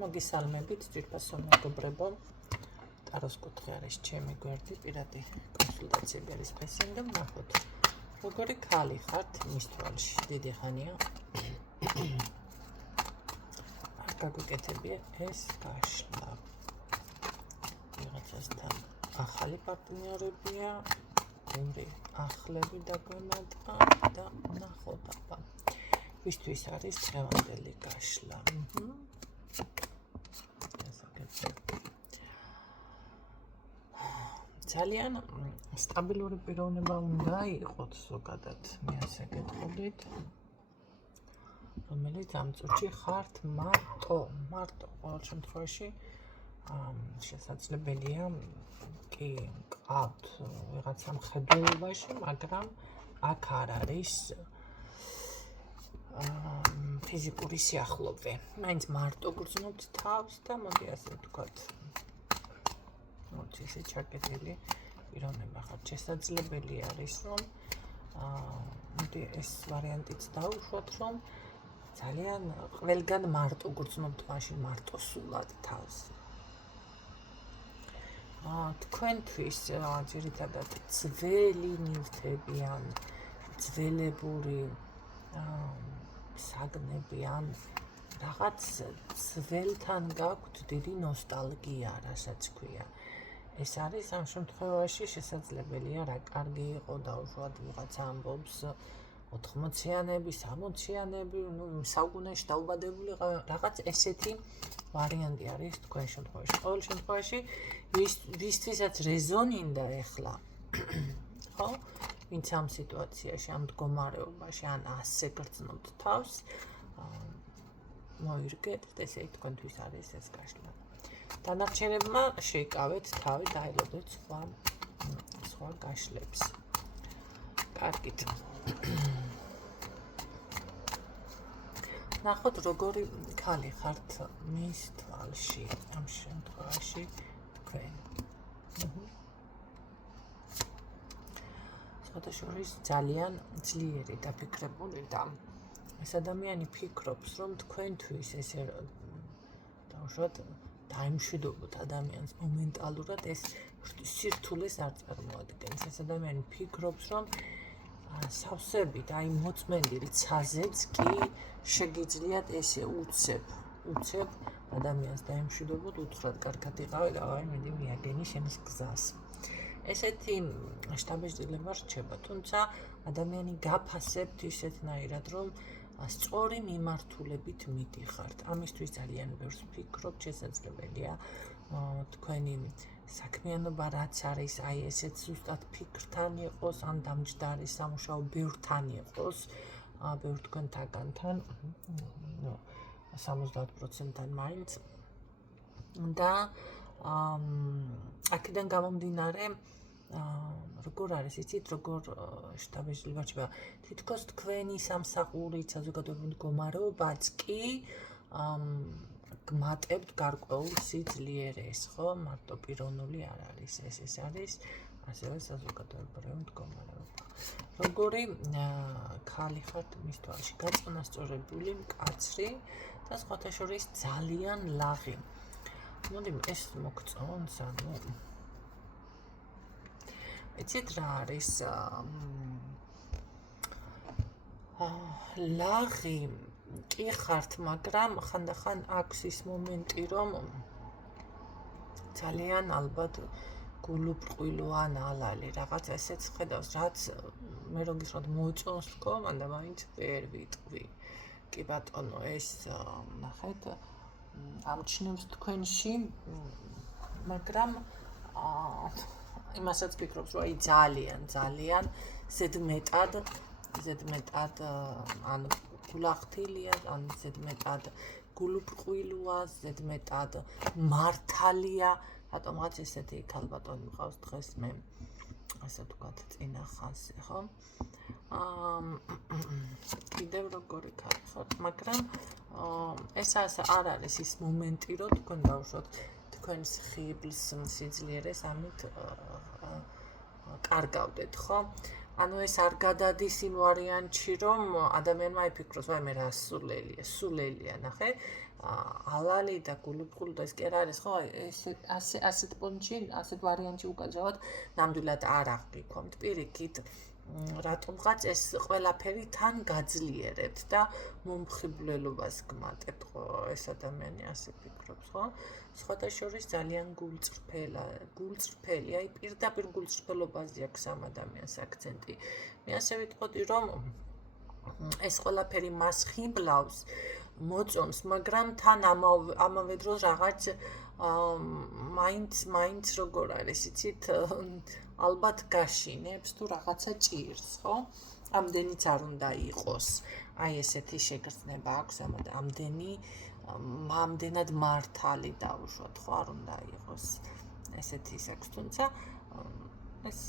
მოგესალმებით, ძვირფასო მეგობრებო. ტაროს კუთხე არის ჩემი გვერდი, პირადი კონსულტაციები არის ფესინგ და ნახოთ, როგორი ქალი ხართ მის თვალში. დიდი ხანია არ გაგვიკეთებია ეს გაშლა. ვიღაცასთან ახალი პარტნიორებია, ორი ახლები დაგვემატა და ნახოთ აბა. ვისთვის არის დღევანდელი გაშლა. ძალიან სტაბილური პიროვნება უნდა იყოს ზოგადად, მე ასე გეტყობთ, რომელიც ამ წუთში ხართ მარტო ყოველ შემთხვევაში შესაძლებელია კი გყავთ ვიღაცა მხედველობაში, მაგრამ აქ არ არის ფიზიკური სიახლოვე. მაინც მარტო გრძნობთ თავს და მოდი ასე ვთქვათ, ისე ჩაკეტილი პიროვნება ხართ. შესაძლებელი არის, რომ მოდი ეს ვარიანტიც დავუშვათ, რომ ძალიან ყველგან მარტო გრძნობთ, მაშინ მარტო სულად თავს. თქვენთვის ძირითადად ძველი ნივთები ან ძველებური საგნები ან რაღაც ძველთან გაქვთ დიდი ნოსტალგია, რასაც ქვია. ეს არის ამ შემთხვევაში შესაძლებელია რა კარგი იყო დაუშვათ ვიღაცა ამბობს 80-იანები, 60-იანები, საუკუნეში დაუბადებული რაღაც ესეთი ვარიანტი არის თქვენ შემთხვევაში. ყოველ შემთხვევაში ვისთვისაც რეზონინდა ეხლა, ხო? ვინც ამ სიტუაციაში, ამ მდგომარეობაში ან ასე გრძნობთ თავს, მოირგეთ, ესე თქვენთვის არის ეს გაშლა. დანარჩენებმა შეიკავეთ თავი, დაელოდეთ სხვა გაშლებს. კარგით. ნახოთ, როგორი ქალი ხართ მის თვალში, ამ შემთხვევაში თქვენ. შორის ძალიან ძლიერი დაფიქრებული და ეს ადამიანი ფიქრობს, რომ თქვენთვის ესე დავუშვათ დაიმშვიდობოთ ადამიანს მომენტალურად ეს სირთულეს არ წარმოადგენს. ეს ადამიანი ფიქრობს, რომ სავსებით, აი მოწმენდილ ცაზეც კი შეგიძლიათ ესე უცებ ადამიანს დაიმშვიდობოთ, უთხრათ კარგად იყავი და აი მე მიაგენი შენს გზას. ესეთი შთაბეჭდილება რჩება, თუმცა ადამიანი გაფასებთ ისეთნაირად, რომ სწორი მიმართულებით მიდიხართ. ამისთვის ძალიან ბევრს ვფიქრობთ, შესაძლებელია თქვენი საქმიანობა რაც არის, აი ესეც ზუსტად ფიქრთან იყოს, ან დამჯდარი სამუშაო ბევრთან იყოს, ბევრ თქვენთაგანთან, 70%-თან მაინც. და აქედან გამომდინარე, როგორ არის, იცით, როგორ შთაბეჭდილება რჩება, თითქოს თქვენი სამსახურით, საზოგადოებრივ მდგომარეობაც კი გმატებთ გარკვეულ სიძლიერეს, ხო? მარტო პიროვნული არ არის, ეს არის ასევე საზოგადოებრივ მდგომარეობა. როგორი ქალი ხართ მის თვალში, გაწონასწორებული, მკაცრი და სხვათა შორის ძალიან ლაღი. მოდი ეს მოგწონს, ანუ იცით რა არის ლაღი კი ხართ, მაგრამ ხანდახან აქვს ის მომენტი, რომ ძალიან ალბათ გულუბრყვილო ან ალალი რაღაც ესეც ხედავს, რაც მე რო გისურვებთ მოწონს თქო, მანდა მაინც ვერ ვიტყვი. კი ბატონო, ეს ნახეთ ამჩნევს თქვენში, მაგრამ იმასაც ფიქრობს, რომ აი ძალიან ზედმეტად ან გულახთილია, ან ზედმეტად გულუბრყვილოა, ზედმეტად მართალია, რატომღაც ესეთი ქალბატონი მყავს დღეს მე ასე ვთქვათ წინა ხაზზე, ხო? კიდევ როგორი ქალი ხართ, მაგრამ ეს არ არის ის მომენტი, რომ თქვენ დავუშვათ თქვენს ხიბლს სიძლიერეს ამით კარგავდეთ, ხო? ანუ ეს არ გადადის იმ ვარიანტში, რომ ადამიანმა იფიქროს, ვაიმე რა სულელია, ნახე, ალალი და გულუბრყული და ეს კი არ არის ხო ასეთ პონჩი ასეთ ვარიანტში უკაცრავად ნამდვილად არ აღგიქომთ პირიქით რატომღაც ეს ყველაფერი თან გაძლიერებთ და მომხიბვლელობას გმატებთ ხო ეს ადამიანი ასე ფიქრობს ხო სხვადასხვა ძალიან გულწრფელი აი პირდაპირ გულწრფელობაზე აქვს ამ ადამიანს აქცენტი მე ასე ვიტყოდი რომ ეს ყველაფერი მას ხიბლავს მოწონს მაგრამ თან ამავე დროს რაღაც მაინც როგორ არის იცით ალბათ გაშინებს თუ რაღაცა ჭირს ხო ამდენიც არ უნდა იყოს აი ესეთი შეგრძნება აქვს ამდენად მართალი დაუშვათ ხო არ უნდა იყოს ესეთი ის აქვს თუმცა ეს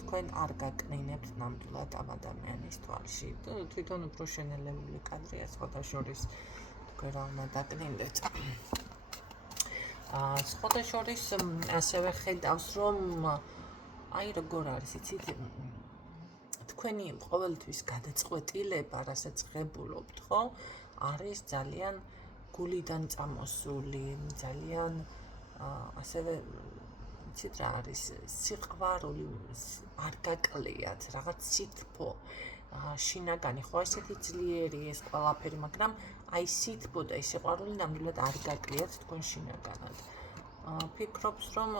თქვენ არ გაკნინებთ ნამდვილად ამ ადამიანის თვალში თვითონ უფრო შენელებული კადრია სხვადასხვის თქვენ რა უნდა დაკნინდეთ სხვადასხვის ასევე ხედავს რომ აი როგორ არის იცით თქვენი ყოველთვის გადაწყვეტილება რასაც ღებულობთ ხო არის ძალიან გულიდან წამოსული ძალიან ასევე იცით რა არის სიყვარული არ გაკლიათ რაღაც სითბო შინაგანი ხო ესეთი ძლიერი ეს ყველაფერი მაგრამ აი სითბო და ეს სიყვარული ნამდვილად არ გაკლიათ თქვენ შინაგანად ფიქრობს რომ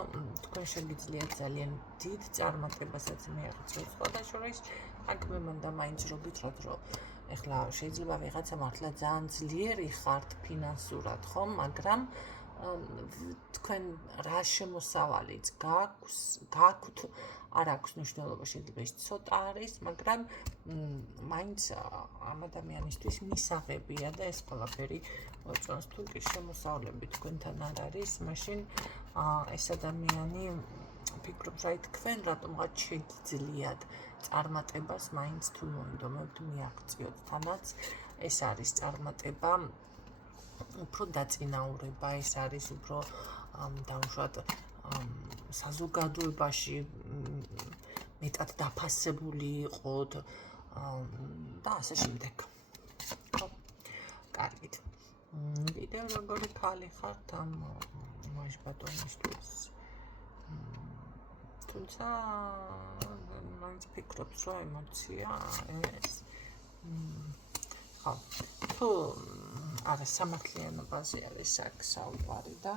თქვენ შეგიძლიათ ძალიან დიდ წარმატებასაც მიაღწიოთ სხვადასხვის აქ მე მანდა მაინც რო გითხრათ რომ ეხლა შეიძლება ვიღაცა მართლა ძალიან ძლიერი ხართ ფინანსურად ხო მაგრამ თქვენ რა შემოსავალიც გაქვთ არ აქვს მნიშვნელობა შეიძლება ის ცოტა არის მაგრამ მაინც ამ ადამიანისთვის მისაღებია და ეს ყველაფერი მოწონს თუ კი შემოსავლები თქვენთან არ არის მაშინ ეს ადამიანი ფიქრობს აი თქვენ რატომღაც შეგიძლიათ წარმატებას მაინც თუ მოინდომებთ მიაღწიოთ თანაც ეს არის წარმატება უფრო დაწინაურება ეს არის უფრო დაუშვათ საზოგადოებაში მეტად დაფასებული იყოთ და ასე შემდეგ. კარგით. კიდევ როგორი ქალი ხართ ამ მაშბატონისთვის. თუმცა მაინც ფიქრობს რომ ემოცია ეს ხო თუ არა სამართლიანობაზე არის აქ საუბარი და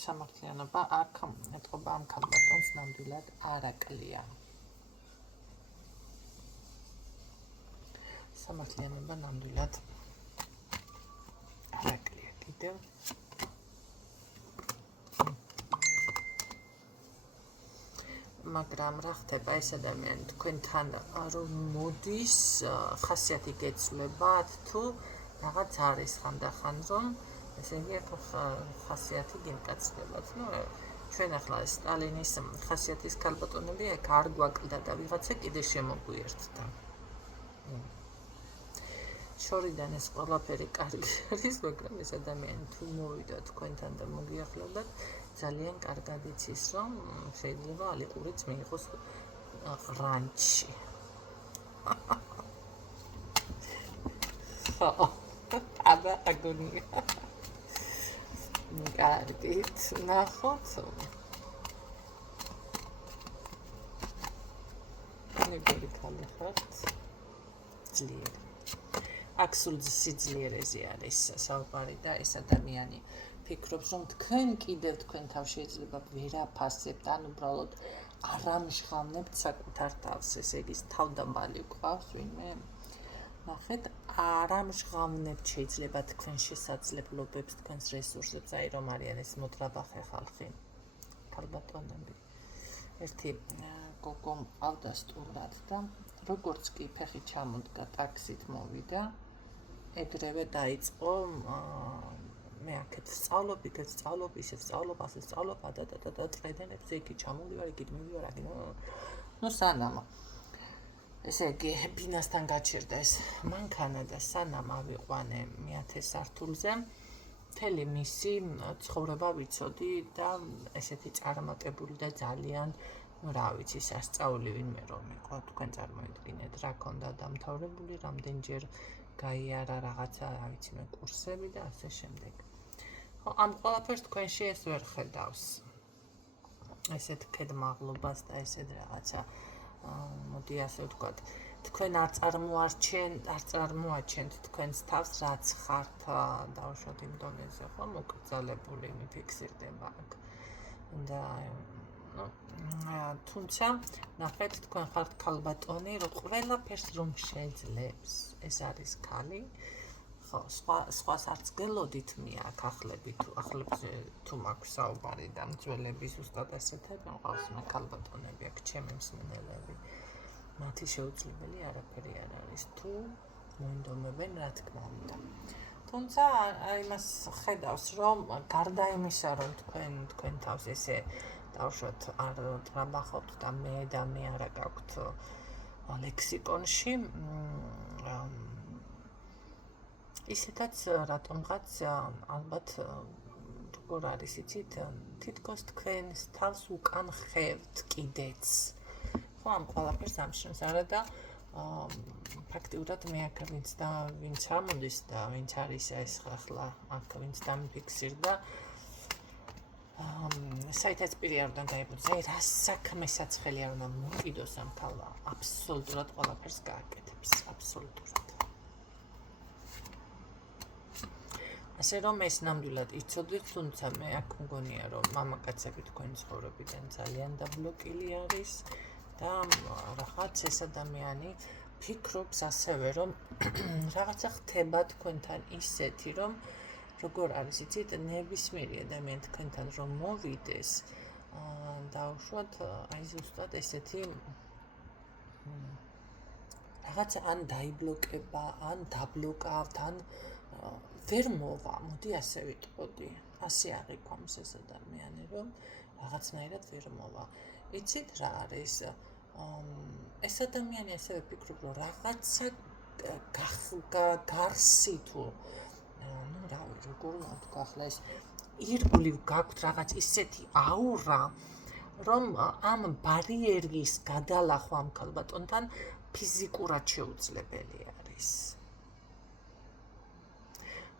სამართლიანობა აქ ეთყობა ამ ქალბატონს ნამდვილად არ აკლია. სამართლიანობა ნამდვილად არ აკლია კიდევ. მაგრამ რა ხდება ეს ადამიანი თქვენთან რომ მოდის ხასიათი გეცვლებათ თუ რაღაც არის ხანდახან რომ ესე იგი ხასიათი გემკაცდებათ. ჩვენ ახლა სტალინის ხასიათის ქალბატონები აქ არ გვაკლდა და ვიღაცა კიდე შემოგვიერთდა. შორიდან ეს ყველაფერი კარგი არის, მაგრამ ეს ადამიანი თუ მოვიდა თქვენთან და მოგიახლოვდათ, ძალიან კარგად იცის, რომ შეიძლება ალიყურიც მიიღოს ღრანჩი. აბა აგონია. კარგით, ნახოთ. ნებერი ქალი ხართ. ძლიერი. აქ სულ სიძლიერეზე არის საუბარი და ეს ადამიანი ფიქრობს, რომ თქვენ კიდევ თქვენ თავს შეიძლება ვერაფასებთ, ან უბრალოდ არ ამჟღავნებთ საკუთარ თავს, ესე იგი თავდამალი გვყავს ვინმე. ნახეთ, არ ამჟღავნებთ შეიძლება თქვენ შესაძლებლობებს, თქვენს რესურსებს, აი რომ არიან ეს მოძრაბახე ხალხი, ქალბატონები. ერთი გოგო მყავდა სტუმრად და როგორც კი ფეხი ჩამოდგა, ტაქსით მოვიდა, ეგრევე დაიწყო მე აქეთ სწავლობ, იქეთ სწავლობ, ისეთ სწავლობ, ასე სწავლობ, და წვედენებზე იქით ჩამოვიდივარ, იქით მივიდივარ, აქ სანამ ესე იგი ბინასთან გაჩერდა ეს მანქანა და სანამ ავიყვანე მე-10 სართულზე მთელი მისი ცხოვრება ვიცოდი და ესეთი წარმატებული და ძალიან რა ვიცი სასწაული ვინმე რომ იყო თქვენ წარმოიდგინეთ რა ქონდა დამთავრებული რამდენჯერ გაიარა რაღაცა, რა ვიცი მე, კურსები და ასე შემდეგ. ხო, ამ ყველაფერს თქვენში ეს ვერ ხედავს. ესეთ ქედმაღლობას და ესეთ რაღაცა, მოდი ასე ვთქვათ, თქვენ არ წარმოაჩენთ თქვენს თავს, რაც ხართ დაუშვათ იმ დონეზე, ხო, მოკრძალებული მიფიქსირდება აქ. და თუმცა ნახეთ, თქვენ ხართ ქალბატონი, რომ ყველაფერს რომ შეძლებს, ეს არის ქალი. ხო, სხვას არც გელოდით მე აქ ახლებს თუ მაქვს საუბარი და მძველები ზუსტად ასეთები მყავს, მე ქალბატონები აქ ჩემი მსმენელები. მათი შეუძლებელი არაფერი არ არის თუ მოინდომებენ, რა თქმა უნდა. თუმცა იმას ხედავს, რომ გარდა იმისა, რომ თქვენ თავს ესე დავუშვათ არ ტრაბახობთ და მე არა გაქვთ ლექსიკონში, ისედაც რატომღაც ალბათ როგორ არის იცით, თითქოს თქვენს თავს უკან ხევთ კიდეც. ხო, ამ ყველაფერს ამშვენს არა და ფაქტიურად მე აქ ვინც ამოდის და ვინც არის ეს ახლა აქ ვინც დამიფიქსირდა საითაც პირი არ უნდა გაიბოძე, რა საქმესაც ხელი არ უნდა მოკიდოს ამ ქალმა, აბსოლუტურად ყველაფერს გააკეთებს, აბსოლუტურად. ასე რომ ეს ნამდვილად იცოდეთ, თუმცა მე აქ მგონია, რომ მამაკაცები თქვენი ცხოვრებიდან ძალიან დაბლოკილი არის და რაღაც ეს ადამიანი ფიქრობს ასევე, რომ რაღაცა ხდება თქვენთან ისეთი, რომ როგორ არის იცით, ნებისმიერი ადამიანი თქვენთან რომ მოვიდეს, დაუშვათ აი ზუსტად ესეთი რაღაცა ან დაიბლოკება, ან დაბლოკავთ, ან ვერ მოვა, მოდი ასე ვიტყოდი, ასე აღიქვამს ეს ადამიანი, რომ რაღაცნაირად ვერ მოვა. იცით რა არის? ეს ადამიანი ასევე ფიქრობს, რომ რაღაცა გარსი თუ როგორ ვთქვა ახლა ეს ირგვლივ გაქვთ რაღაც ისეთი აურა, რომ ამ ბარიერის გადალახვა ამ ქალბატონთან ფიზიკურად შეუძლებელი არის.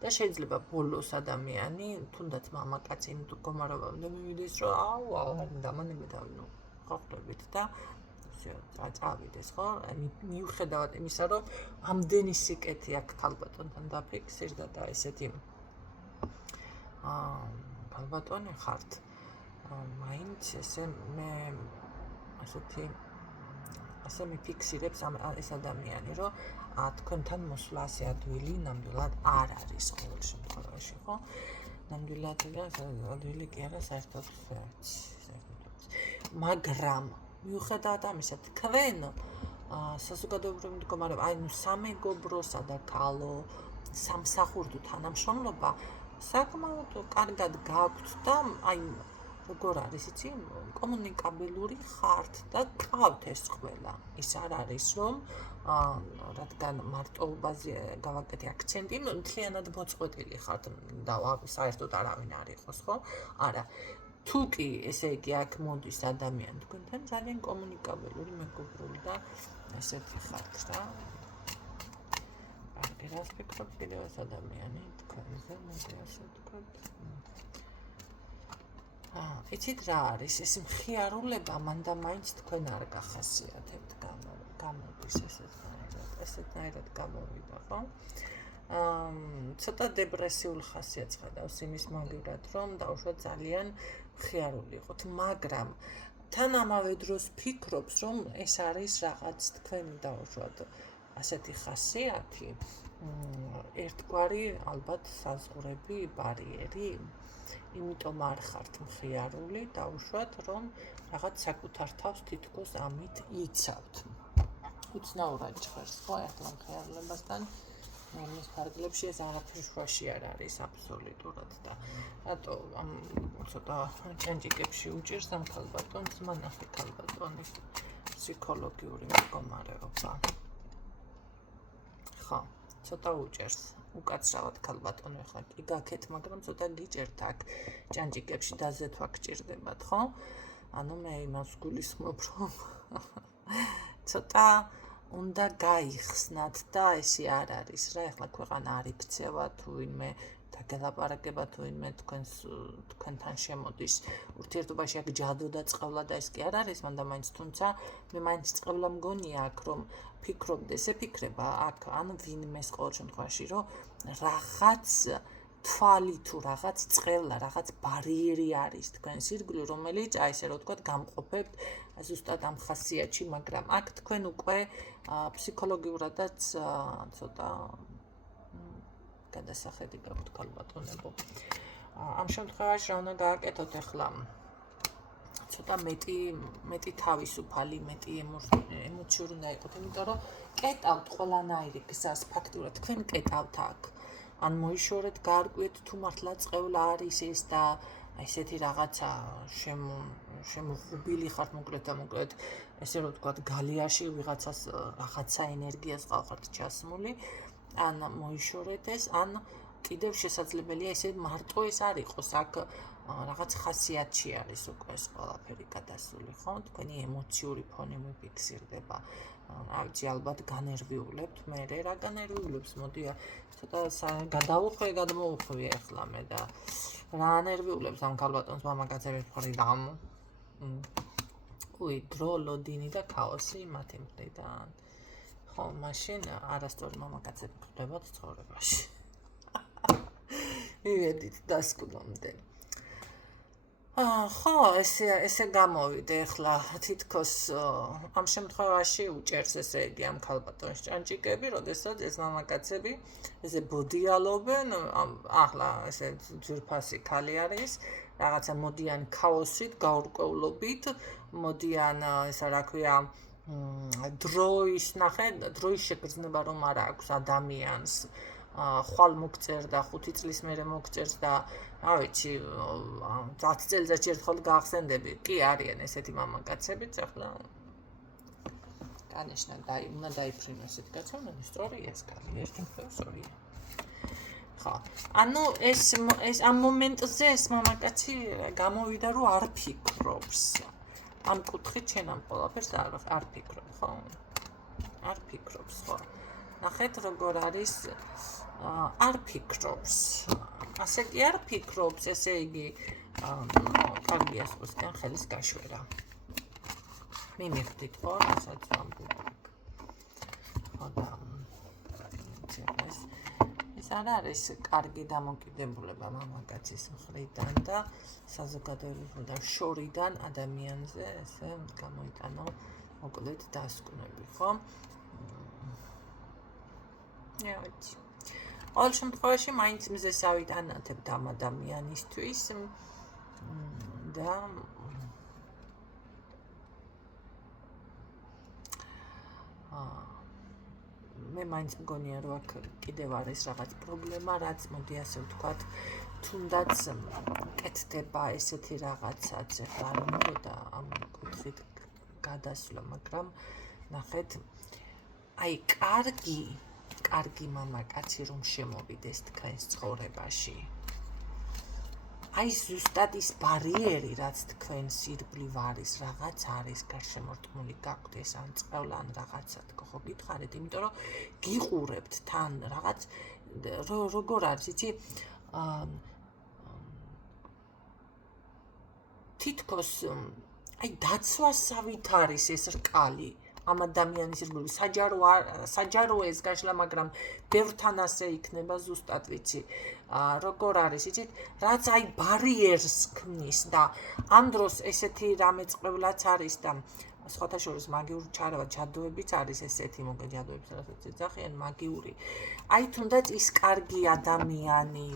და შეიძლება ბოლოს ადამიანი, თუნდაც მამაკაცი იმ მდგომარეობამდე მივიდეს, რომ არ დამანები დავინო ყოფილებით და წავიდეს, ხო? მიუხედავად იმისა, რომ ამდენი სიკეთე აქვს ქალბატონთან დაფიქსირდა და ესეთი ქალბატონი ხართ. მაინც ესე მე ასე მიფიქსირებს ეს ადამიანი, რომ თქვენთან მოსვლა ასე ადვილი ნამდვილად არ არის ყოველ შემთხვევაში, ხო? ნამდვილად ადვილი კი არა საერთოდ. მაგრამ მიუხედავად ამისა, თქვენ საზოგადოებრივი მდგომარეობა, აი სამეგობროსა და ქალო სამსახურდო თანამშრომლობა საკმაოდ კარგად გაქვთ და აი როგორ არის იცი, კომუნიკაბელური ხართ და გყავთ ეს ყველა. ის არ არის, რომ რადგან მარტოობაზე გავაკეთე აქცენტი, მთლიანად მოწყვეტილი ხართ და საერთოდ არავინ არ იყოს, ხო? არა. თუ კი ესე იგი აქ მოდის ადამიანი თქვენთან ძალიან კომუნიკაბელური, მეგობრული და ესეთი ხართ რა. რას ფიქრობთ კიდევ ეს ადამიანი თქვენზე, მოდი ასე ვთქვათ. იცით რა არის, ეს მხიარულება მანდა მაინც თქვენ არ გახასიათებთ, გამოდის ესეთნაირად გამოვიდა, ხო? ცოტა დეპრესიულ ხასიათს ხედავს იმის მაგალითად, რომ დაუშვათ ძალიან მხიარული იყოთ, მაგრამ თან ამავე დროს ფიქრობს, რომ ეს არის რაღაც თქვენი დაუშვათ ასეთი ხასიათი, ერთგვარი ალბათ საზღვრები, ბარიერი, იმიტომ არ ხართ მხიარული, დაუშვათ, რომ რაღაც საკუთარ თავს თითქოს ამით იცავთ. უცნაურად ჭხერს, ხო, ახლა მხიარულებასთან მის ფარგლებში ეს არაფერ შუაში არ არის აბსოლუტურად და რატო ამ ცოტა ჭანჭიკებში უჭირს ამ ქალბატონს, მანახე ქალბატონის ფსიქოლოგიური მდგომარეობა. ხო, ცოტა უჭერს. უკაცრავად ქალბატონო ხარ, კი გაქეთ, მაგრამ ცოტა გიჭერთ აქ ჭანჭიკებში დაზეთვა გჭირდებათ, ხო? ანუ მე იმას გულისხმობ, რომ ცოტა უნდა გაიხსნათ და ესე არ არის რა ეხლა ქვეყანა არ იქცევა თუ ვინმე დაგელაპარაკება თუ ვინმე თქვენთან შემოდის ურთიერთობაში აქ ჯადო და წყევლა და ეს კი არ არის მანდა მაინც თუმცა მე მაინც წყევლა მგონია აქ რომ ფიქრობ ესე ფიქრება აქ ან ვინმეს ყოველ შემთხვევაში რომ რაღაც თვალი თუ რაღაც წყევლა რაღაც ბარიერი არის თქვენს ირგვლივ რომელიც აი ესე რომ ვთქვათ გამყოფებთ ზუსტად ამ ხასიათში მაგრამ აქ თქვენ უკვე ფსიქოლოგიურადაც ცოტა გადასახედი გაქვთ ქალბატონებო ამ შემთხვევაში რა უნდა გააკეთოთ ახლა ცოტა მეტი თავისუფალი მეტი ემოციური უნდა იყოთ იმიტომ რომ კეტავთ ყველანაირი გზას ფაქტურად თქვენ კეტავთ აქ ან მოიშორეთ გაარკვიეთ თუ მართლა წყევლა არის ეს და ესეთი რაღაცა შემოხუბილი ხართ მოკლედ ესე რომ ვთქვათ გალიაში ვიღაცას რაღაცა ენერგიას ყავხართ ჩასმული ან მოიშორეთ ეს ან კიდევ შესაძლებელია ესე მარტო ეს არ იყოს აქ რაღაც ხასიათში არის უკვე ეს ყველაფერი გადასული ხო თქვენი ემოციური ფონი მიფიქსირდება ავიცი ალბათ განერვიულებთ მე რა განერვიულებს მოდი ცოტა გადავუხვი ახლა მე და რა ანერვიულებს ამ ქალბატონს მამაკაცების მხრიდან დრო ლოდინი და ქაოსი მათი მხრიდან ხო მაშინ არასწორი მამაკაცები გვხვდებათ ცხოვრებაში მივედით დასკვნამდე ხო ესე გამოვიდე ახლა თითქოს ამ შემთხვევაში უჭერს ესე იგი ამ ქალბატონს ჭანჭიკები როდესაც ეს მამაკაცები ესე ბოდიალობენ ახლა ესე ძვირფასი ქალი არის რაღაცა მოდიან ქაოსით გაურკვევლობით მოდიან ესა რა ქვია დროის შეგრძნება რომ არ აქვს ადამიანს ხვალ მოგწერს და 5 წლის მერე მოგწერს და რა ვიცი 10 წელიწადში ერთხელ გაახსენდები კი არიან ესეთი მამაკაცებიც ახლა განეშნა უნდა დაიფრინოს ესეთი კაცი უნდა ისტორია ეს კაცი ერთი მხრივ სწორია ხო ანუ ეს ამ მომენტზე ეს მამაკაცი გამოვიდა რომ არ ფიქრობს ამ კუთხით შენ ამ ყველაფერს არ ფიქრობ ხო არ ფიქრობს ხო ნახეთ როგორ არის არ ფიქრობს ასე კი არ ფიქრობს ესე იგი კარგია სხვისგან ხელის გაშვერა მიმიხდით ხო რასაც ვამბობ ხო და ეს არ არის კარგი დამოკიდებულება მამაკაცის მხრიდან და საზოგადოებრივი შორიდან ადამიანზე ესე გამოიტანო მოკლედ დასკვნები ხო Яйцо. Ყოველ შემთხვევაში მაინც მზესავით ანათებთ ამ ადამიანისთვის და მე მაინც მგონია რომ აქ კიდევ არის რაღაც პრობლემა რაც მოდი ასე ვთქვათ თუნდაც კეთდება ესეთი რაღაცაც ახლა არ მომდოდა ამ კუთხით გადასვლა მაგრამ ნახეთ აი კარგი მამაკაცი რომ შემოვიდეს თქვენს ცხოვრებაში. აი ზუსტად ის ბარიერი, რაც თქვენს ირგვლივ არის, რაღაც არის გარშემორტყმული გაქვთ ეს ან წყევლა ან რაღაცა თქო ხო გითხარით, იმიტომ რომ გიყურებთ თან რაღაც როგორ არის, იცი? თითქოს აი დაცვასავით არის ეს რკალი. ამ ადამიანის ირგვლივ საჯარო ეს გაშლა მაგრამ ბევრთან ასე იქნება ზუსტად ვიცი როგორ არის იცით რაც აი ბარიერს ქმნის და ამ დროს ესეთი რამე წყევლაც არის და სხვათა შორის მაგიური ჩარევა ჯადოებიც არის ესეთი მოგეთ ჯადოებს რასაც ეძახიან მაგიური აი თუნდაც ის კარგი ადამიანი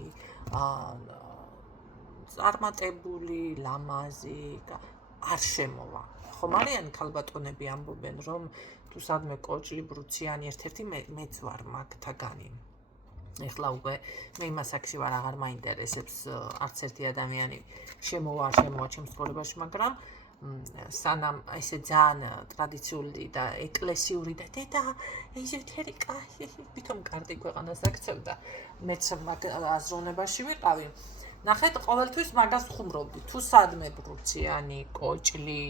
წარმატებული ლამაზი არ შემოვა ხომ არიან ქალბატონები ამბობენ რომ თუ სადმე კოჭლი ბრუციანი ერთ-ერთი მეც ვარ მაგთაგანი ეხლა უკვე მე იმას აქში ვარ აღარ მაინტერესებს არც ერთი ადამიანი შემოვა ჩემს ცხოვრებაში მაგრამ სანამ ესე ძალიან ტრადიციული და ეკლესიური და დედა ესეთი კაი თვითონ კარტი ქვეყანას აქცევდა მეც მაგ აზროვნებაში ვიყავი ნახეთ ყოველთვის მაგას ხუმრობდი თუ სადმე ბრუციანი კოჭლი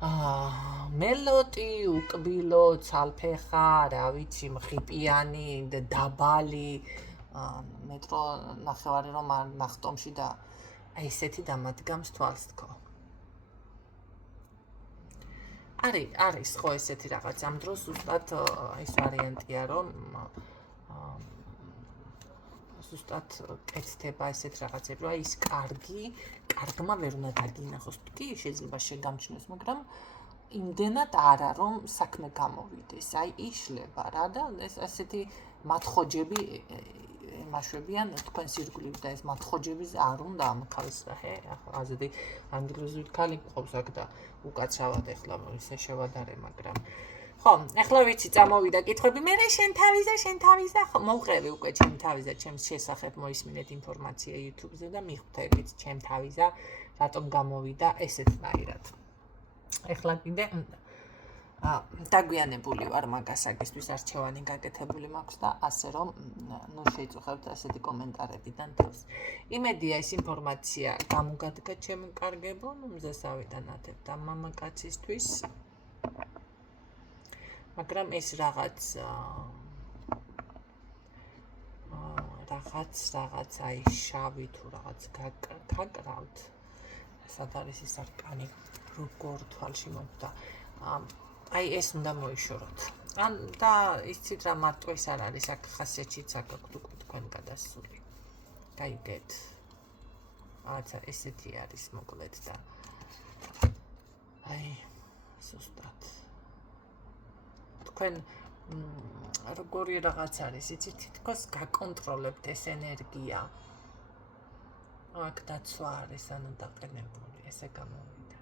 მელოტი, უკბილო, ცალფეხა, რა ვიცი, მღიპიანი, დაბალი, მეტრო ნახევარი რომ არ ნახტომში და აი ესეთი დამადგამს თვალს თქო. არის ხო ესეთი რაღაც ამ დროს ზუსტად ის ვარიანტია რომ ზუსტად კეთდება ესეთ რაღაცები, რომ ის კარგმა ვერ უნდა დაგინახოს. კი, შეიძლება შეგამჩნიოს, მაგრამ იმდენად არა, რომ საქმე გამოვიდეს. აი იშლება რა და ესეთი მათხოვჯები ემაშვებიან თქვენს ირგვლივ და ეს მათხოვჯები არ უნდა ამქავს რა, აზრი ანგლოზური ქალი მყავს აქ და უკაცრავად ეხლა ისე შევადარე, მაგრამ ხო, ეხლა ვიცი, წამოვიდა კითხვები, მე შენ თავიზა, ხო, მოვყევი უკვე ჩემ თავიზა, ჩემს შესახებ მოისმინეთ ინფორმაცია YouTube-ზე და მიხვდებით ჩემ თავიზა, რატომ გამოვიდა ესეთნაირად. ეხლა კიდე დაგვიანებული ვარ მაგასაგისთვის არჩევანი გაკეთებული მაქვს და ასე რომ შეიწუხებთ ასეთი კომენტარებიდან თავს. იმედია ეს ინფორმაცია გამოგადგა ჩემ კარგებო, მზესავიდან ათებთ ამ მამაკაცისთვის. მაგრამ ეს რაღაც აი შავი თუ რაღაც გაკრავთ. სად არის ის არკანი როგორ თვალში მოხვდა. აი ეს უნდა მოიშოროთ. და იცით რა მარტო ეს არ არის, აქ ხასიათშიც აქვს უკვე თქვენ გადასული. გაიგეთ. აცა ესეთი არის მოკლედ და აი ზუსტად თქვენ როგორი რაღაც არის, იცით, თითქოს გაკონტროლებთ ეს ენერგია. აქ დაცვა არის ანუ დაყენებული, ესე გამოვიდა.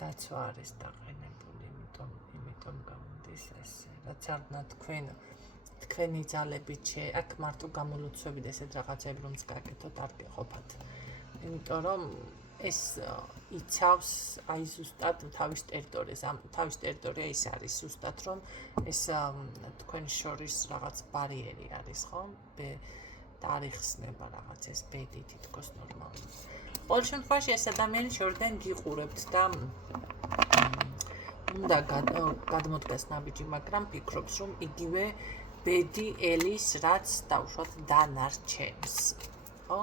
დაცვა არის დაყენებული, იმიტომ გამოდის ესე. რაც არ ნა თქვენი ძალებით აქ მარტო გამოლოცვები და ესეთ რაღაცები რომც გაკეთოთ არ გეყოფათ. იმიტომ რომ ეს იცავს აი ზუსტად თავის ტერიტორიას, თავის ტერიტორია ის არის ზუსტად რომ ეს თქვენ შორის რაღაც ბარიერი არის, ხო? და არ იხსნება რაღაც ეს ბედი თითქოს ნორმალურად. ყოველ შემთხვევაში ეს ადამიანი შორიდან გიყურებთ და უნდა გადმოდგას ნაბიჯი, მაგრამ ფიქრობს რომ იგივე ბედი ელის რაც დავუშვათ დანარჩენს, ხო?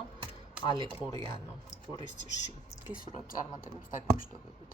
ალიყურიანო ყურის ჭირში. გისურვებ წარმატებებს და გემშვიდობებით.